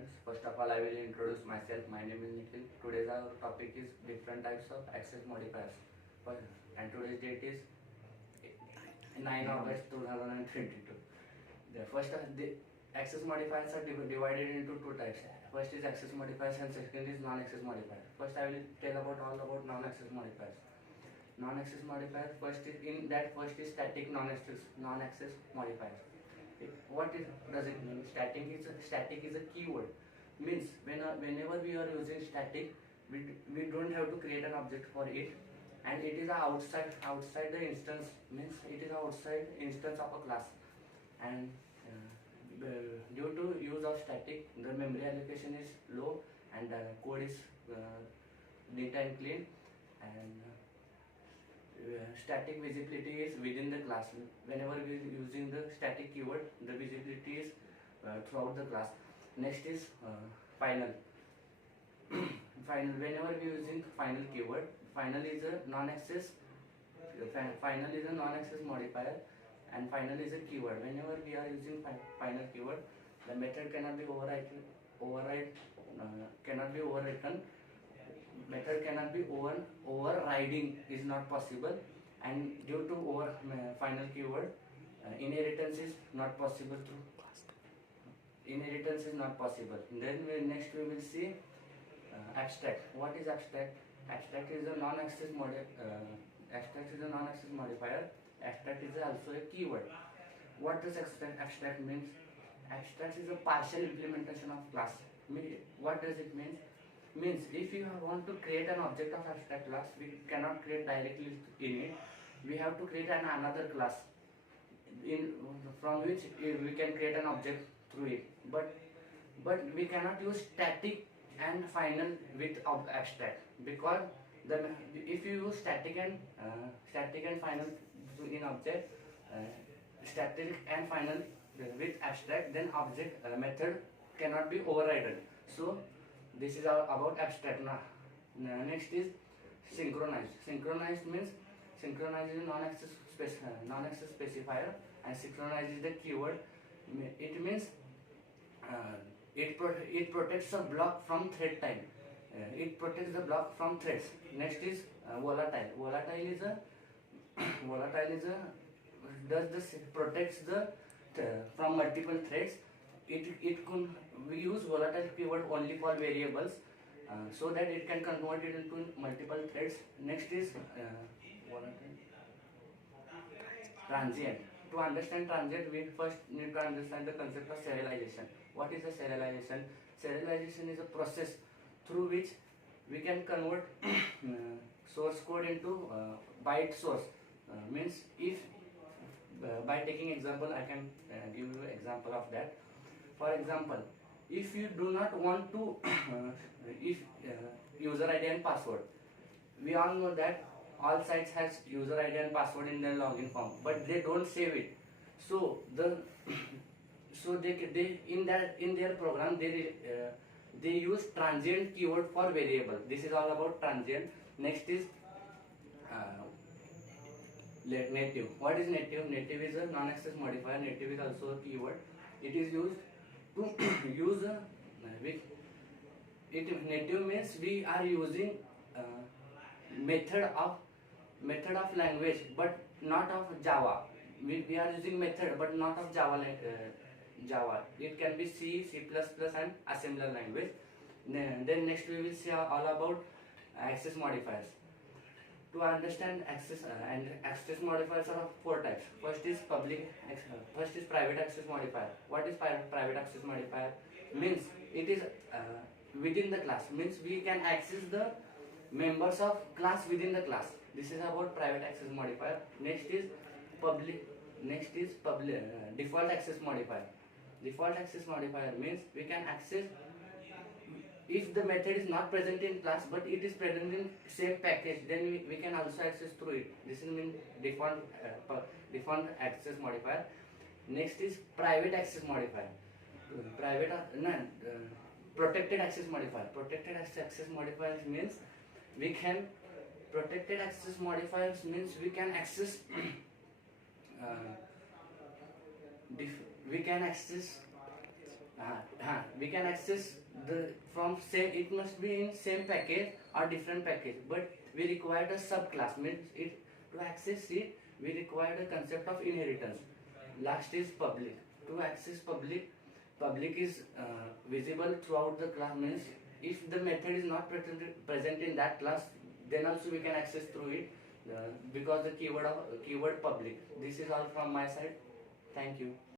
students. First of all, I will introduce myself. My name is Nikhil. Today's our topic is different types of access modifiers. And today's date is 9 August 2022. The first the access modifiers are divided into two types. First is access modifiers and second is non-access modifiers. First, I will tell all about non-access modifiers. Non-access modifiers first is static non-access modifiers. What does it mean? Static is a keyword. Means whenever we are using static, we don't have to create an object for it, and it is outside the instance. Means it is outside instance of a class, and due to use of static, the memory allocation is low and code is neat and clean, and static visibility is within the class. Whenever we are using the static keyword, the visibility is throughout the class. Next is final. Final. Whenever we are using final keyword, final is a non-access. Final is a non-access modifier, and final is a keyword. Whenever we are using final keyword, the method cannot be overwritten. Method cannot be overriding is not possible, and due to final keyword, inheritance is not possible Then next we will see abstract. What is abstract? Abstract is a non-access modifier. Abstract is also a keyword. What does abstract means? Abstract is a partial implementation of class. What does it mean? Means if you want to create an object of abstract class, we cannot create directly in it. We have to create another class from which we can create an object through it. But we cannot use static and final with abstract, because if you use static and final in object, static and final with abstract, then object method cannot be overridden. So this is about abstract. Next is synchronized. Synchronized means synchronized is non-access specifier, and synchronized is the keyword. It means it protects a block from thread time. It protects the block from threads. Next is volatile. Volatile is a protects the from multiple threads. We use volatile keyword only for variables, so that it can convert it into multiple threads. Next is transient. To understand transient, we first need to understand the concept of serialization. What is a serialization? Serialization is a process through which we can convert source code into byte source. Means if by taking example, I can give you an example of that. For example, if you do not want to user ID and password, we all know that all sites has user ID and password in their login form, but they don't save it. So they in their program they use transient keyword for variable. This is all about transient. Next is native. What is native? Native is a non-access modifier. Native is also a keyword. It is used to use native means we are using method of language, but not of Java. We are using method but not of Java. It can be C, C++ and assembler language. Then next we will see all about access modifiers. To understand access access modifiers are of four types. First is private access modifier. What is private access modifier? Means it is within the class. Means we can access the members of class within the class. This is about private access modifier. Next is default access modifier. Default access modifier means we can access if the method is not present in class but it is present in same package, then we can also access through it. This is mean default access modifier. Next is private access modifier. Protected access modifier. Protected access modifiers means we can access we can access We can access the from same. It must be in same package or different package, but we require a subclass. Means it to access it, we require the concept of inheritance. Last is public. To access public, public is visible throughout the class. Means if the method is not present in that class, then also we can access through it because the keyword public. This is all from my side. Thank you.